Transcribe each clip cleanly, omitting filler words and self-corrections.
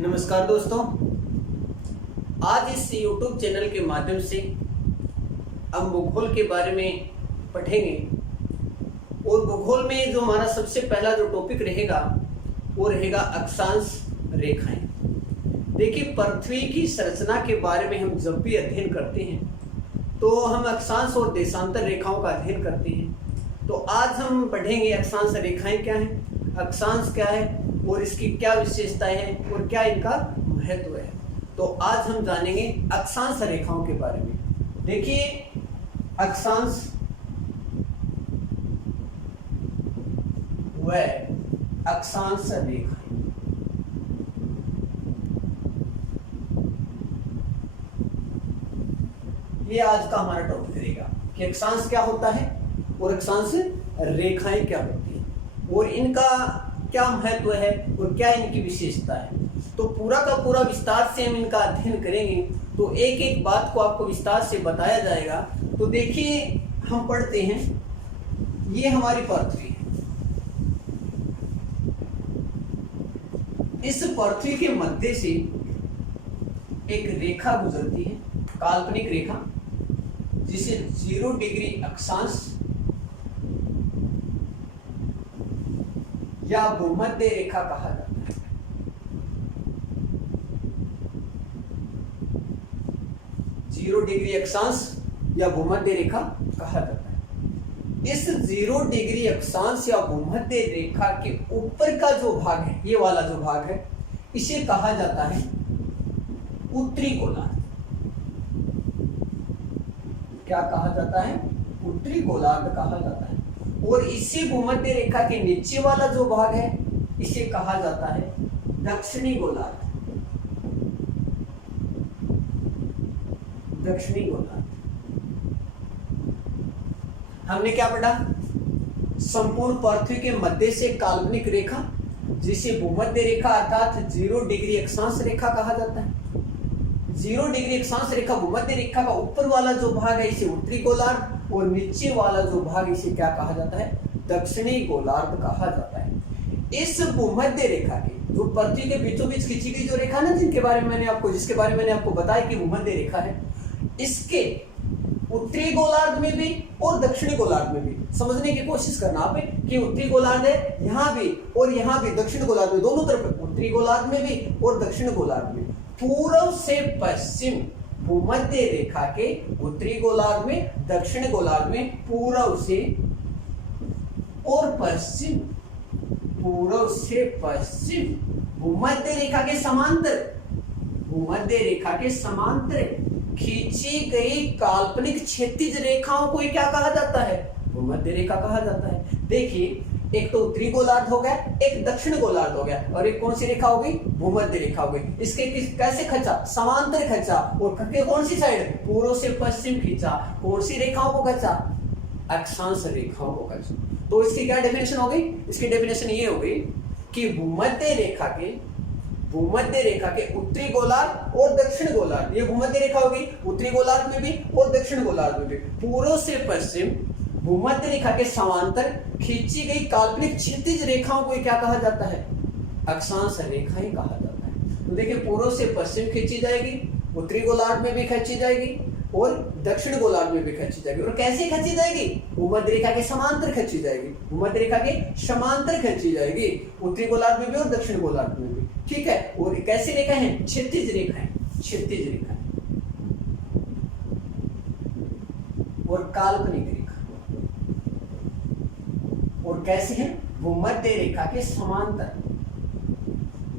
नमस्कार दोस्तों, आज इस YouTube चैनल के माध्यम से हम भूगोल के बारे में पढ़ेंगे। और भूगोल में जो हमारा सबसे पहला जो टॉपिक रहेगा वो रहेगा अक्षांश रेखाएं। देखिए, पृथ्वी की संरचना के बारे में हम जब भी अध्ययन करते हैं तो हम अक्षांश और देशांतर रेखाओं का अध्ययन करते हैं। तो आज हम पढ़ेंगे अक्षांश रेखाएं क्या है, अक्षांश क्या है और इसकी क्या विशेषताएं हैं और क्या इनका महत्व है। तो आज हम जानेंगे अक्षांश रेखाओं के बारे में। देखिए, अक्षांश व अक्षांश रेखाएं, ये आज का हमारा टॉपिक रहेगा कि अक्षांश क्या होता है और अक्षांश रेखाएं क्या होती हैं और इनका क्या महत्व है और क्या इनकी विशेषता है। तो पूरा का पूरा विस्तार से हम इनका अध्ययन करेंगे, तो एक एक बात को आपको विस्तार से बताया जाएगा। तो देखिए, हम पढ़ते हैं, ये हमारी पृथ्वी है। इस पृथ्वी के मध्य से एक रेखा गुजरती है, काल्पनिक रेखा, जिसे 0 डिग्री अक्षांश या भूमध्य रेखा कहा जाता है। जीरो डिग्री अक्षांश या भूमध्य रेखा कहा जाता है। इस 0 डिग्री अक्षांश या भूमध्य रेखा के ऊपर का जो भाग है, ये वाला जो भाग है, इसे कहा जाता है उत्तरी गोलार्ध। क्या कहा जाता है? उत्तरी गोलार्ध कहा जाता है। और इसी भूमध्य रेखा के नीचे वाला जो भाग है, इसे कहा जाता है दक्षिणी गोलार्ध। दक्षिणी गोलार्ध। हमने क्या पढ़ा? संपूर्ण पृथ्वी के मध्य से काल्पनिक रेखा, जिसे भूमध्य रेखा अर्थात 0 डिग्री अक्षांश रेखा कहा जाता है। 0 डिग्री अक्षांश रेखा भूमध्य रेखा का ऊपर वाला जो भाग है, इसे उत्तरी गोलार्ध, और नीचे वाला जो भाग, इसे क्या कहा जाता है? दक्षिणी गोलार्ध कहा जाता है। इस भूमध्य रेखा के जो पृथ्वी के बीचों बीच खींची गई जो रेखा ना, जिसके बारे में मैंने आपको बताया कि भूमध्य रेखा है, इसके उत्तरी गोलार्ध में भी और दक्षिणी गोलार्ध में भी समझने की कोशिश करना आप कि उत्तरी गोलार्ध है यहाँ भी और यहाँ भी, दक्षिण गोलार्ध में, दोनों तरफ, उत्तरी गोलार्ध में भी और दक्षिण गोलार्ध में, पूर्व से पश्चिम भूमध्य रेखा के उत्तरी गोलार्ध में, दक्षिण गोलार्ध में, पूर्व से और पश्चिम, पूर्व से पश्चिम भूमध्य रेखा के समांतर, भूमध्य रेखा के समांतर खींची गई काल्पनिक क्षैतिज रेखाओं को क्या कहा जाता है? भूमध्य रेखा कहा जाता है। देखिए, एक तो उत्तरी गोलार्ध हो गया, एक दक्षिण गोलार्ध हो गया, और एक कौन सी रेखा हो गई? भूमध्य रेखा हो गई। इसके कैसे खींचा? समांतर खींचा। और कौन सी साइड? पूर्व से पश्चिम खींचा। कौन सी रेखाओं को खींचा? अक्षांश रेखाओं को खींचा। तो इसकी क्या डेफिनेशन हो गई? इसकी डेफिनेशन ये हो गई कि भूमध्य रेखा के उत्तरी गोलार्ध और दक्षिण गोलार्ध, ये भूमध्य रेखा होगी, उत्तरी गोलार्ध में भी और दक्षिण गोलार्ध में भी, पूर्व से पश्चिम भूमध्य रेखा के समांतर खींची गई काल्पनिक क्षैतिज रेखाओं को क्या कहा जाता है? अक्षांश रेखाएं कहा जाता है। तो देखिए, पूर्व से पश्चिम खींची जाएगी, उत्तरी गोलार्ध में भी खींची जाएगी और दक्षिण गोलार्ध में भी खींची जाएगी। और कैसे खींची जाएगी? भूमध्य रेखा के समांतर खींची जाएगी, भूमध्य रेखा के समांतर खींची जाएगी, उत्तरी गोलार्ध में भी और दक्षिण गोलार्ध में भी। ठीक है। और कैसी रेखा है? क्षैतिज रेखाएं, क्षैतिज रेखाएं और काल्पनिक रेखा। और कैसी है? भूमध्य रेखा के समांतर,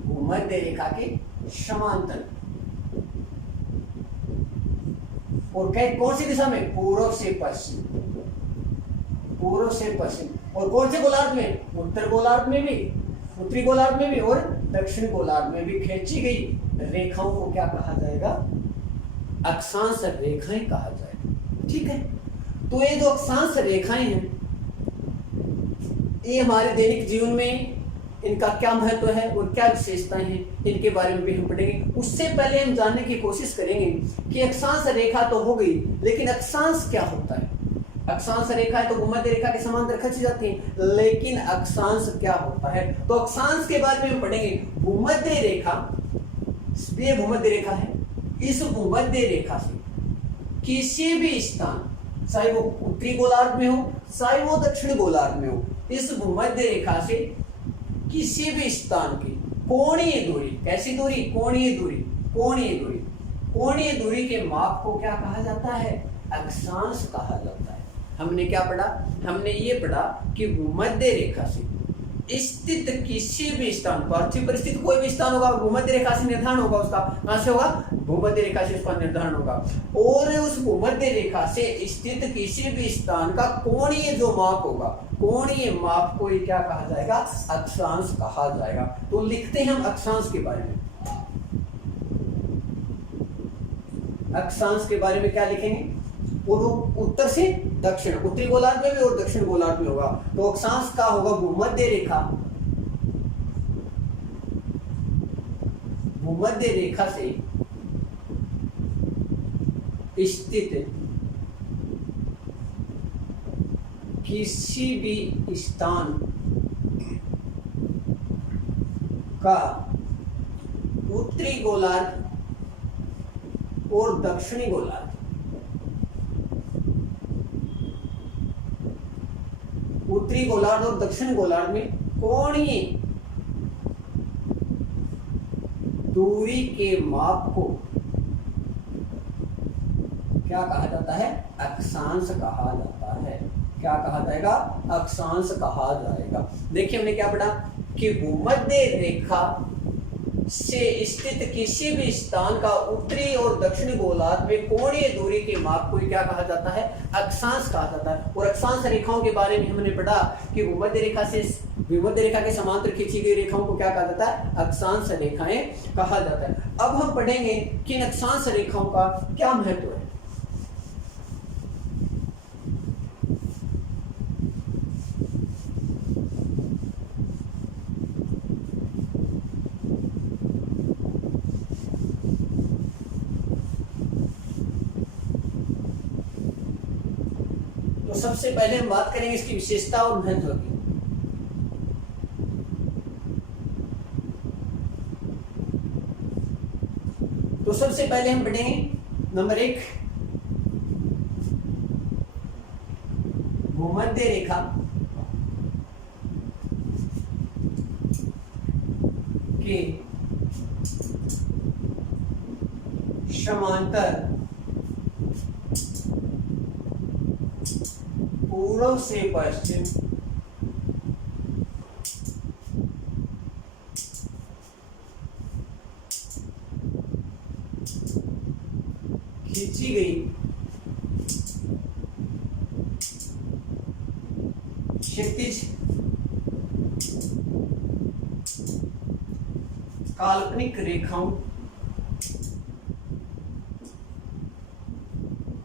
भूमध्य रेखा के समांतर। और कौन सी दिशा में? पूर्व से पश्चिम, पूर्व से पश्चिम। और कौन से गोलार्ध में? उत्तर गोलार्ध में भी, उत्तरी गोलार्ध में भी और दक्षिण गोलार्ध में भी खींची गई रेखाओं को क्या कहा जाएगा? अक्षांश रेखाएं कहा जाएगा। ठीक है। तो ये जो अक्षांश रेखाएं हैं, ये हमारे दैनिक जीवन में इनका क्या महत्व है और क्या विशेषताएं हैं, इनके बारे में भी हम पढ़ेंगे। उससे पहले हम जानने की कोशिश करेंगे कि अक्षांश रेखा तो हो गई, लेकिन अक्षांश क्या होता है। अक्षांश रेखा है तो भूमध्य रेखा के समांतर खींची जाती है, लेकिन अक्षांश क्या होता है? तो अक्षांश के बारे में हम पढ़ेंगे। भूमध्य रेखा ये भूमध्य रेखा है। इस भूमध्य रेखा से किसी भी स्थान, चाहे वो उत्तरी गोलार्ध में हो चाहे वो दक्षिण गोलार्ध में हो, इस भूमध्य रेखा से किसी भी स्थान की कोणीय दूरी, कैसी दूरी, कोणीय दूरी, कोणीय दूरी, कोणीय दूरी के माप को क्या कहा जाता है, अक्षांश कहा जाता है। हमने क्या पढ़ा, हमने ये पढ़ा कि भूमध्य रेखा से स्थित किसी भी स्थान, पृथ्वी पर स्थित कोई भी स्थान होगा, भूमध्य रेखा से निर्धारण होगा उसका, कहां से होगा, भूमध्य रेखा से उसका निर्धारण होगा। और उस भूमध्य रेखा से स्थित किसी भी स्थान का कोणीय जो माप होगा, कोणीय माप को क्या कहा जाएगा, अक्षांश कहा जाएगा। तो लिखते हैं हम अक्षांश के बारे में। अक्षांश के बारे में क्या लिखेंगे, और उत्तर से दक्षिण, उत्तरी गोलार्ध में भी और दक्षिण गोलार्ध में होगा। तो अक्षांश का होगा भूमध्य रेखा, भूमध्य रेखा से स्थित किसी भी स्थान का उत्तरी गोलार्ध और दक्षिणी गोलार्ध, उत्तरी गोलार्ध और दक्षिण गोलार्ध में कोणीय दूरी के माप को क्या कहा जाता है, अक्षांश कहा जाता है। क्या कहा जाएगा, अक्षांश कहा जाएगा। देखिए हमने क्या पढ़ा कि भूमध्य रेखा से स्थित किसी भी स्थान का उत्तरी और दक्षिणी गोलार्ध में कोणीय दूरी के माप को क्या कहा जाता है, अक्षांश कहा जाता है। और अक्षांश रेखाओं के बारे में हमने पढ़ा कि भूमध्य रेखा से भूमध्य रेखा के समांतर खींची गई रेखाओं को क्या कहा जाता है, अक्षांश रेखाएं कहा जाता है। अब हम पढ़ेंगे कि इन अक्षांश रेखाओं का क्या महत्व है। सबसे पहले हम बात करेंगे इसकी विशेषता और महत्व की। तो सबसे पहले हम पढ़ेंगे नंबर 1, भूमध्य रेखा के समांतर पूर्व से पश्चिम खींची गई क्षैतिज काल्पनिक रेखाओं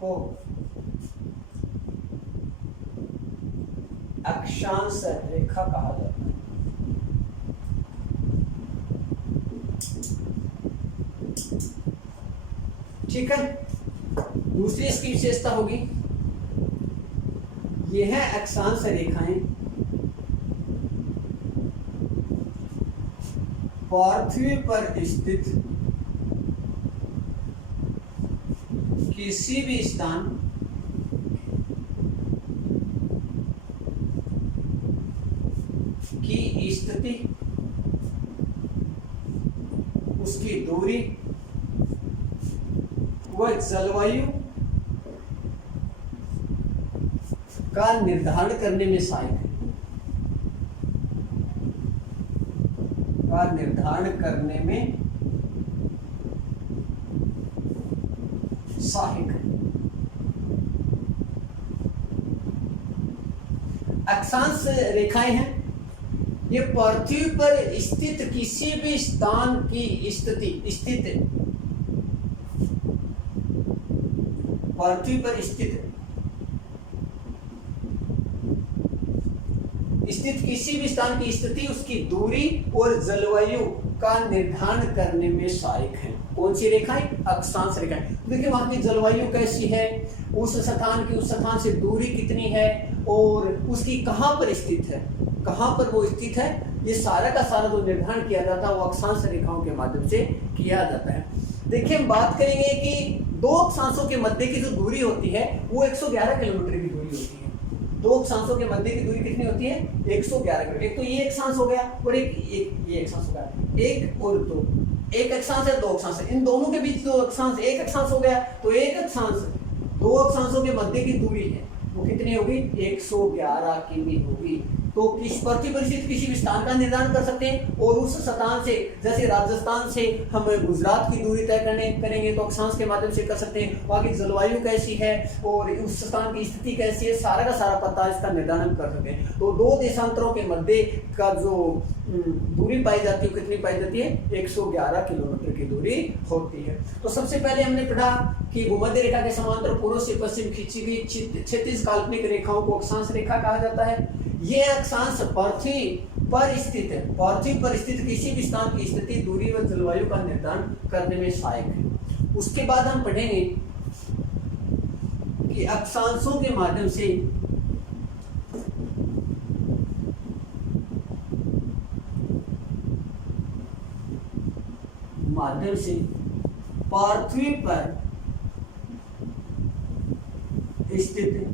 को अक्षांश रेखा कहा जाता है। ठीक है, दूसरी इसकी विशेषता होगी, यह है अक्षांश रेखाएं पृथ्वी पर स्थित किसी भी स्थान की स्थिति, उसकी दूरी व जलवायु का निर्धारण करने में सहायक है, का निर्धारण करने में सहायक है। अक्षांश रेखाएं हैं, ये पृथ्वी पर स्थित किसी भी स्थान की स्थिति, पृथ्वी पर स्थित किसी भी स्थान की स्थिति, उसकी दूरी और जलवायु का निर्धारण करने में सहायक है। कौन सी रेखाएं, अक्षांश रेखाएं। देखिए वहां की जलवायु कैसी है, उस स्थान से दूरी कितनी है और उसकी कहां पर स्थित है, कहां पर वो स्थित है, ये सारा का सारा जो निर्धारण किया जाता है वो अक्षांश रेखाओं के माध्यम से किया जाता है। देखिए हम बात करेंगे कि दो अक्षांशों के मध्य की जो दूरी होती है वो 111 किलोमीटर की दूरी होती है। दो अक्षांशों के मध्य की दूरी कितनी होती है? 111 किलोमीटर। एक तो ये अक्षांश हो गया और एक ये अक्षांश हो गया, एक और दो, एक अक्षांश है, दो अक्षांश है, इन दोनों के बीच दो अक्षांश, एक अक्षांश हो गया, तो एक अक्षांश दो अक्षांशों के मध्य की दूरी है वो कितनी होगी? 111 किमी होगी। तो किस पृथ्वी पर स्थित किसी भी स्थान का निर्धारण कर सकते हैं और उस स्थान से, जैसे राजस्थान से हम गुजरात की दूरी तय करेंगे तो अक्षांश के माध्यम से कर सकते हैं। वहाँ की जलवायु कैसी है और उस स्थान की स्थिति कैसी है, सारा का सारा पता इसका निर्धारण कर सकते हैं। तो दो देशांतरों के मध्य का जो दूरी पाई जाती है कितनी पाई जाती है? 111 किलोमीटर की दूरी होती है। तो सबसे पहले हमने पढ़ा कि भूमध्य रेखा के समांतर पूर्व से पश्चिम खींची गई 36 काल्पनिक रेखाओं को अक्षांश रेखा कहा जाता है। ये अक्षांश पृथ्वी पर स्थित है, पृथ्वी पर स्थित किसी भी स्थान की स्थिति, दूरी व जलवायु का निर्धारण करने में सहायक है। उसके बाद हम पढ़ेंगे कि अक्षांशों के माध्यम से पृथ्वी पर स्थित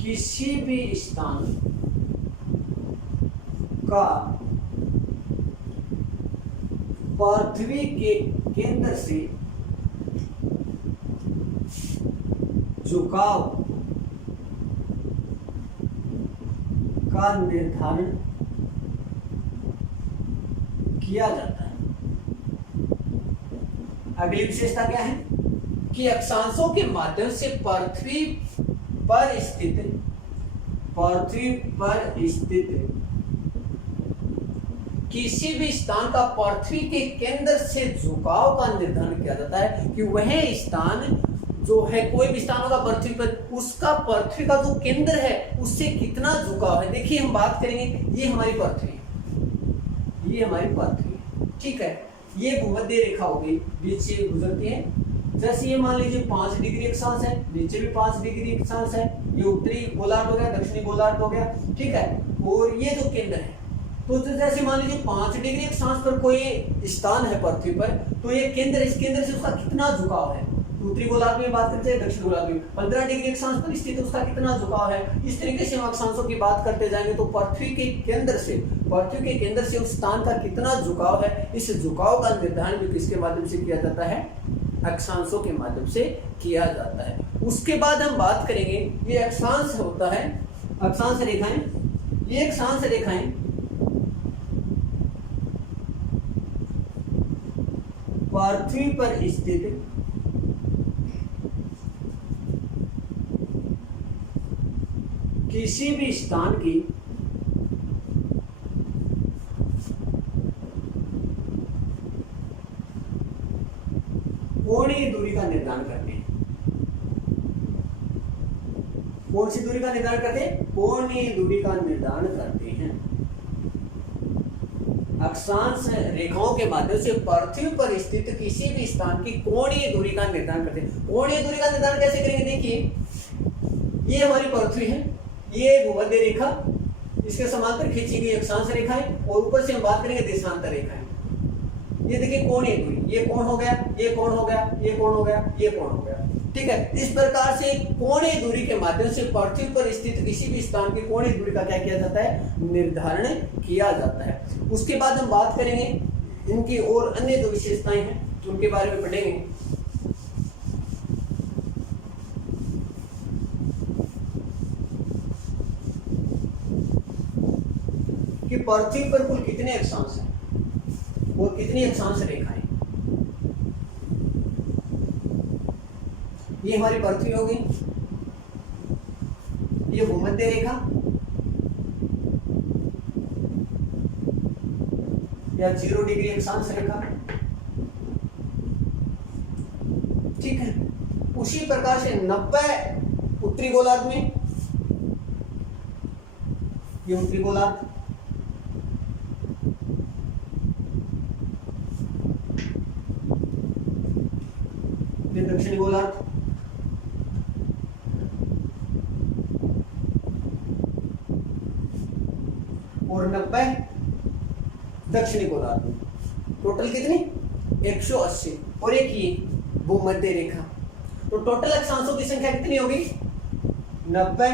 किसी भी स्थान का पृथ्वी के केंद्र से झुकाव का निर्धारण किया जाता है। अगली विशेषता क्या है कि अक्षांशों के माध्यम से पृथ्वी पर स्थित किसी भी स्थान का पृथ्वी के केंद्र से झुकाव का निर्धारण किया जाता है कि वह स्थान जो है, कोई भी स्थान होगा पृथ्वी पर, उसका पृथ्वी का जो केंद्र है उससे कितना झुकाव है। देखिए हम बात करेंगे, ये हमारी पृथ्वी है, ये हमारी पृथ्वी है, ठीक है। ये भूमध्य रेखा होगी, बीच से गुजरती है। जैसे ये मान लीजिए 5 डिग्री अक्षांश है, नीचे भी 5 डिग्री अक्षांश है, ये उत्तरी गोलार्ध हो गया, दक्षिणी गोलार्ध हो गया, ठीक है। और ये जो केंद्र है, तो जैसे मान लीजिए 5 डिग्री अक्षांश पर कोई स्थान है पृथ्वी पर, तो ये केंद्र, इस केंद्र से उसका कितना झुकाव है। उत्तरी गोलार्ध में बात करते हैं, दक्षिण गोलार्ध में 15 डिग्री अक्षांश पर स्थित उसका कितना झुकाव है। इस तरीके से हम अक्षांशों की बात करते जाएंगे तो पृथ्वी के केंद्र से उस स्थान का कितना झुकाव है, इस झुकाव का निर्धारण भी किसके माध्यम से किया जाता है? अक्षांशों के माध्यम से किया जाता है। उसके बाद हम बात करेंगे, ये अक्षांश होता है, अक्षांश रेखाएं, ये अक्षांश रेखाएं पृथ्वी पर स्थित किसी भी स्थान की कोणीय दूरी का निर्धारण करते हैं। कौन सी दूरी का निर्धारण करते हैं? कोणीय दूरी का निर्धारण करते हैं। अक्षांश रेखाओं के माध्यम से पृथ्वी पर स्थित किसी भी स्थान की कोणीय दूरी का निर्धारण करते हैं। कोणीय दूरी का निर्धारण कैसे करेंगे? देखिए ये हमारी पृथ्वी है, ये भूमध्य रेखा, इसके समांतर खींची गई अक्षांश रेखाएं, और ऊपर से हम बात करेंगे देशांतर रेखाएं। ये देखिए कोणीय दूरी, ये कोण हो गया, ये कोण हो गया, ये कोण हो गया, ये कोण हो गया, ठीक है। इस प्रकार से कोणीय दूरी के माध्यम से पृथ्वी पर स्थित किसी भी स्थान की कोणीय दूरी का क्या किया जाता है? निर्धारण किया जाता है। उसके बाद हम बात करेंगे इनकी और अन्य जो विशेषताएं हैं उनके बारे में पढ़ेंगे। कि पृथ्वी पर कुल कितने अक्षांश हैं और कितनी अक्षांश रेखाएं। ये हमारी पृथ्वी होगी, ये भूमध्य रेखा या 0 डिग्री अक्षांश रेखा, ठीक है। उसी प्रकार से 90 उत्तरी गोलार्ध में, ये उत्तरी गोलार्ध, ये दक्षिणी गोलार्ध, और 90 दक्षिणी गोलार्ध में। टोटल कितनी 180 और एक ये भूमध्य रेखा। तो टोटल अक्षांशों की संख्या कितनी होगी 90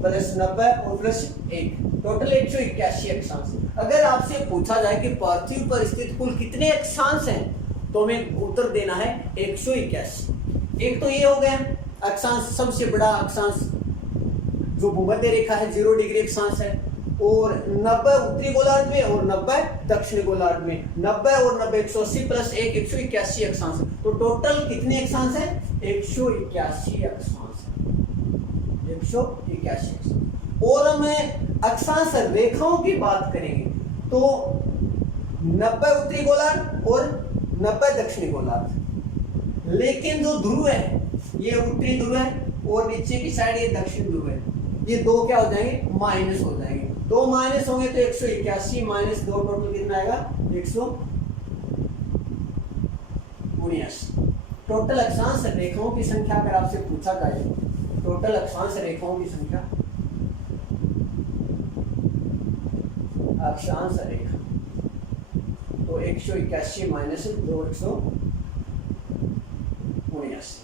प्लस 90 और प्लस 1, टोटल 181 अक्षांश। अगर आपसे पूछा जाए कि पृथ्वी पर स्थित कुल कितने अक्षांश हैं तो हमें उत्तर देना है 181। एक तो ये हो गया अक्षांश, सबसे बड़ा अक्षांश जो भूमध्य रेखा है 0 डिग्री अक्षांश है, और 90 उत्तरी गोलार्ध में और 90 दक्षिणी गोलार्ध में। 90 और 90 180 प्लस 1 181 अक्षांश। तो टोटल कितने अक्षांश है 181 अक्षांश, 181। और हम अक्षांश रेखाओं की बात करेंगे तो 90 उत्तरी गोलार्ध और 90 दक्षिणी गोलार्ध। लेकिन जो ध्रुव है ये उत्तरी ध्रुव है और नीचे की साइड ये दक्षिण ध्रुव है, ये दो क्या हो जाएंगे माइनस हो जाएंगे। दो माइनस होंगे तो 181 माइनस 2 टोटल कितना आएगा 179। टोटल अक्षांश रेखाओं की संख्या अगर आपसे पूछा जाए, टोटल अक्षांश रेखाओं की संख्या, अक्षांश रेखा तो 181 माइनस 2 179।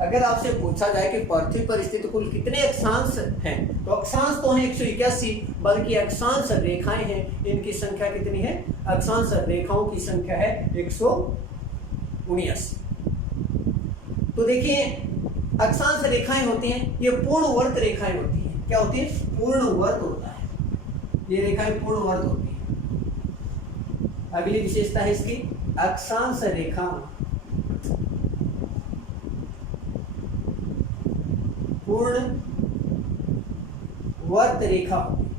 अगर आपसे पूछा जाए कि पृथ्वी पर स्थित कुल कितने अक्षांश हैं तो अक्षांश तो हैं 181, बल्कि अक्षांश रेखाएं हैं इनकी संख्या कितनी है, अक्षांश रेखाओं की संख्या है 179। तो देखिए अक्षांश रेखाएं होती हैं ये पूर्णवर्त रेखाएं होती हैं। क्या होती है पूर्णवर्त होता है, ये रेखाएं पूर्णवर्त होती हैं। अगली विशेषता है इसकी अक्षांश रेखा पूर्ण वर्त रेखा होती है,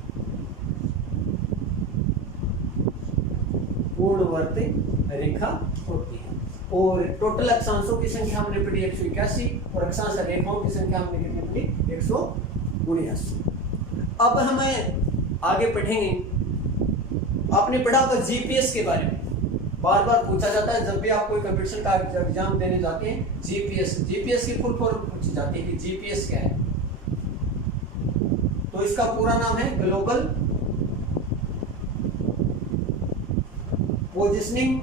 पूर्ण वर्त रेखा होती है। और टोटल अक्षांशों की संख्या हमने पढ़ी 181 और अक्षांश रेखाओं की संख्या हमने कितनी पढ़ी 179। अब हम आगे पढ़ेंगे, आपने पढ़ा होगा जीपीएस के बारे में, बार बार पूछा जाता है जब भी आप कोई कंपटीशन का एग्जाम देने जाते हैं। जीपीएस की फुल फॉर्म पूछी जाती है कि जीपीएस क्या है, तो इसका पूरा नाम है ग्लोबल पोजिशनिंग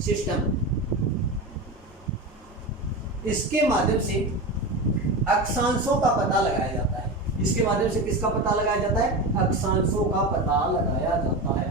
सिस्टम। इसके माध्यम से अक्षांशों का पता लगाया जाता है। इसके माध्यम से किसका पता लगाया जाता है, अक्षांशों का पता लगाया जाता है।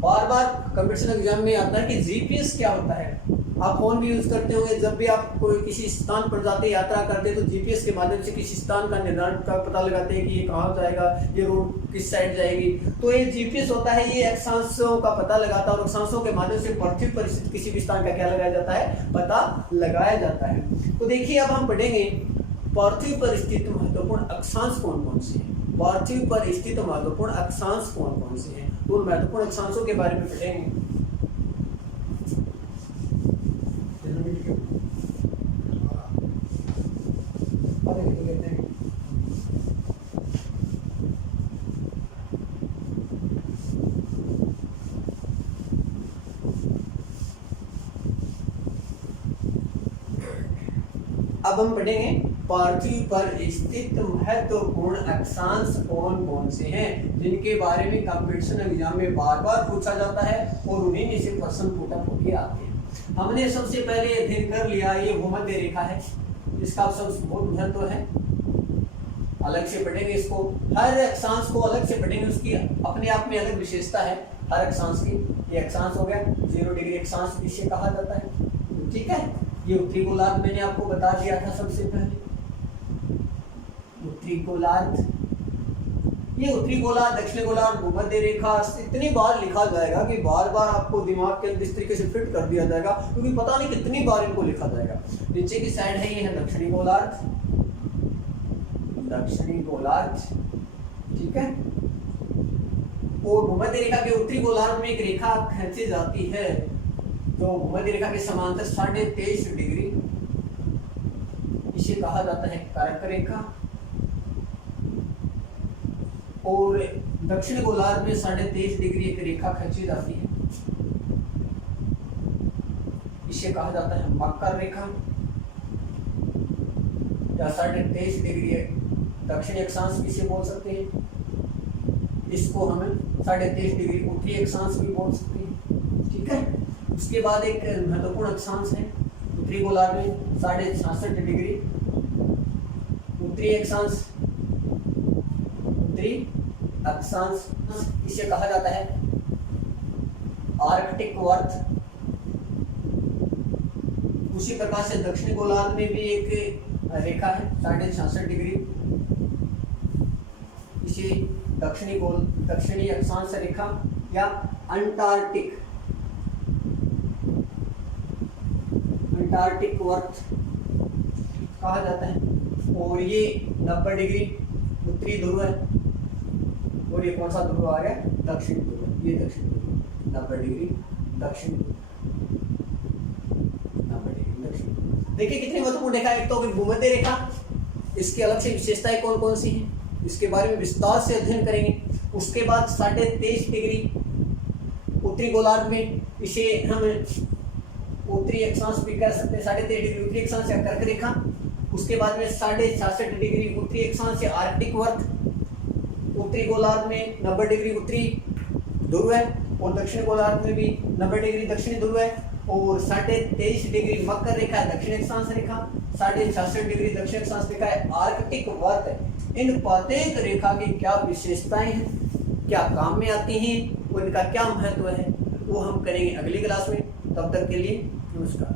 बार बार कंपटीशन एग्जाम में आता है कि जीपीएस क्या होता है। आप फोन भी यूज करते होंगे, जब भी आप कोई किसी स्थान पर जाते यात्रा करते हैं तो जीपीएस के माध्यम से किसी स्थान का निर्धारण का पता लगाते हैं कि ये कहाँ जाएगा, ये रोड किस साइड जाएगी। तो ये जीपीएस होता है, ये अक्षांशों का पता लगाता है और अक्षांशों के माध्यम से पृथ्वी पर स्थित किसी भी स्थान का क्या लगाया जाता है, पता लगाया जाता है। तो देखिए अब हम पढ़ेंगे पृथ्वी पर स्थित महत्वपूर्ण अक्षांश कौन कौन से हैं। पृथ्वी पर स्थित महत्वपूर्ण अक्षांश कौन कौन से हैं, तो उन महत्वपूर्ण अक्षांशों के बारे में पढ़ेंगे। अब हम पढ़ेंगे पृथ्वी पर स्थित महत्वपूर्ण अक्षांश कौन कौन से हैं, जिनके बारे में कंपटीशन एग्जाम में बार बार पूछा जाता है और उन्हीं में से प्रश्न पुटअप होके आते हैं। हमने सबसे पहले अध्ययन कर लिया ये भूमध्य रेखा है, इसका सब बहुत महत्व है, अलग से पढ़ेंगे इसको। हर अक्षांश को अलग से पढ़ेंगे, उसकी अपने आप में अलग विशेषता है हर अक्षांश की। ये अक्षांश हो गया 0 डिग्री अक्षांश जिसे कहा जाता है, ठीक है। ये उत्तरी गोलार्ध मैंने आपको बता दिया था सबसे पहले, उत्तरी गोलार्ध। ये उत्तरी गोलार्ध, दक्षिणी गोलार्ध, भूमध्य रेखा इतनी बार लिखा जाएगा कि बार बार आपको दिमाग के इस तरीके से फिट कर दिया जाएगा, क्योंकि पता नहीं कितनी बार इनको लिखा जाएगा। नीचे की साइड है, ये है दक्षिणी गोलार्ध, दक्षिणी गोलार्ध, ठीक है। और भूमध्य रेखा के उत्तरी गोलार्ध में एक रेखा खींची जाती है जो भूमध्य रेखा के समांतर 23.5 डिग्री, इसे कहा जाता है कर्क रेखा। और दक्षिण गोलार्ध में 23.5 डिग्री एक रेखा खींची जाती है, इसे कहा जाता है मकर रेखा, या 23.5 डिग्री दक्षिणी अक्षांश भी इसे बोल सकते हैं। इसको हम 23.5 डिग्री उत्तरी अक्षांश भी बोल सकते हैं। ठीक है, उसके बाद एक महत्वपूर्ण अक्षांश है उत्तरी गोलार्ध में 66.5 डिग्री उत्तरी अक्षांश। उत्तरी अक्षांश इसे कहा जाता है आर्कटिक वर्त। उसी प्रकार से दक्षिणी गोलार्ध में भी एक रेखा है 66.5 डिग्री, इसे दक्षिणी अक्षांश रेखा या अंटार्कटिक वर्त कहा जाता है। और ये 90 डिग्री उत्तरी ध्रुव है, और ये कौन सा ध्रुव आ गया? दक्षिण ध्रुव। ये दक्षिण ध्रुव 90 डिग्री दक्षिण। 90 डिग्री दक्षिण। देखिए कितनी महत्वपूर्ण रेखा। एक तो भूमध्य रेखा, इसकी अलग से विशेषताएं कौन कौन सी हैं इसके बारे में विस्तार से अध्ययन करेंगे। उसके बाद 23.5 डिग्री उत्तरी गोलार्ध में, इसे हम उत्तरी अक्षांश भी कह सकते हैं। 23.5 डिग्री उत्तरी अक्षांश या कर्क रेखा। उसके बाद में 66.5 डिग्री उत्तरी अक्षांश या आर्कटिक वर्त। उत्तरी गोलार्ध में 90 डिग्री उत्तरी ध्रुव है, और दक्षिण गोलार्ध में भी 90 डिग्री दक्षिणी ध्रुव है। और 23.5 डिग्री मकर रेखा है दक्षिण अक्षांश रेखा। 66.5 डिग्री दक्षिण अक्षांश रेखा है आर्कटिक वर्त है। इन प्रत्येक रेखा की क्या विशेषताएं हैं, क्या काम में आती हैं, उनका क्या महत्व है, वो हम करेंगे अगली क्लास में। तब तक के लिए नमस्कार।